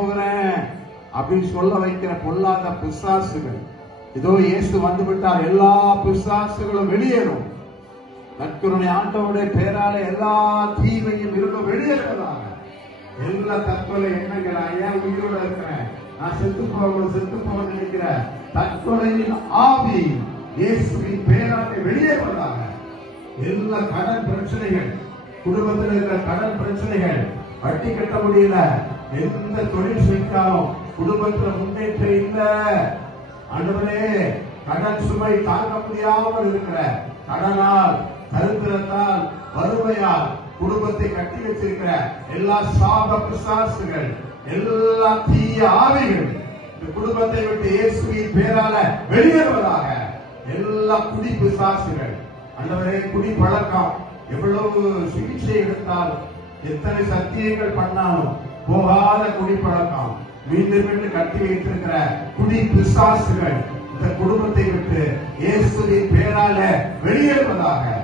போகிறேன் அப்படின்னு சொல்ல வைக்கிற பொல்லாத பிசாசுகள், இதோ இயேசு வந்து விட்டார், எல்லா பிசாசுகளும் வெளியேறும். கர்த்தருடைய ஆண்டவருடைய பேரால எல்லா தீமையும் இருக்க வெளியேறுவதாக. எல்லா தற்கொலை எண்ணங்கள், ஏன் உயிரோட இருக்கிறேன், நான் செத்து போக நினைக்கிற தற்கொலையின் ஆவி இயேசுவின் பேராலே வெளியேறுவதாக. எல்லா கடன் பிரச்சனைகள், குடும்பத்தில் இருக்கிற கடன் பிரச்சனைகள், வட்டி கட்ட முடியல, எந்த தொழில் செய்தாலும் குடும்பத்தில் முன்னேற்றம் இல்ல, ஆண்டவரே கடன் சுமை தாங்க முடியாமல் இருக்கிற கடனால், தரித்திரத்தால், வறுமையால் குடும்பத்தை கட்டி வச்சிருக்கிற எல்லா சாப பிசாசுகள், எல்லா தீய ஆவிகள் இந்த குடும்பத்தை விட்டு இயேசுவின் பேரால வெளியேறுவதாக. எல்லா குடி பிசாசுகள், ஆண்டவரே குடி பழக்கம், எவ்வளவு சிகிச்சை எடுத்தாலும் எத்தனை சத்தியங்கள் பண்ணாலும் போகாத குடி பழக்கம், மீண்டும் மீண்டும் கட்டி வைத்திருக்கிற குடி பிசாசுகள் இந்த குடும்பத்தை விட்டு இயேசுவின் பேரால வெளியேறுவதாக.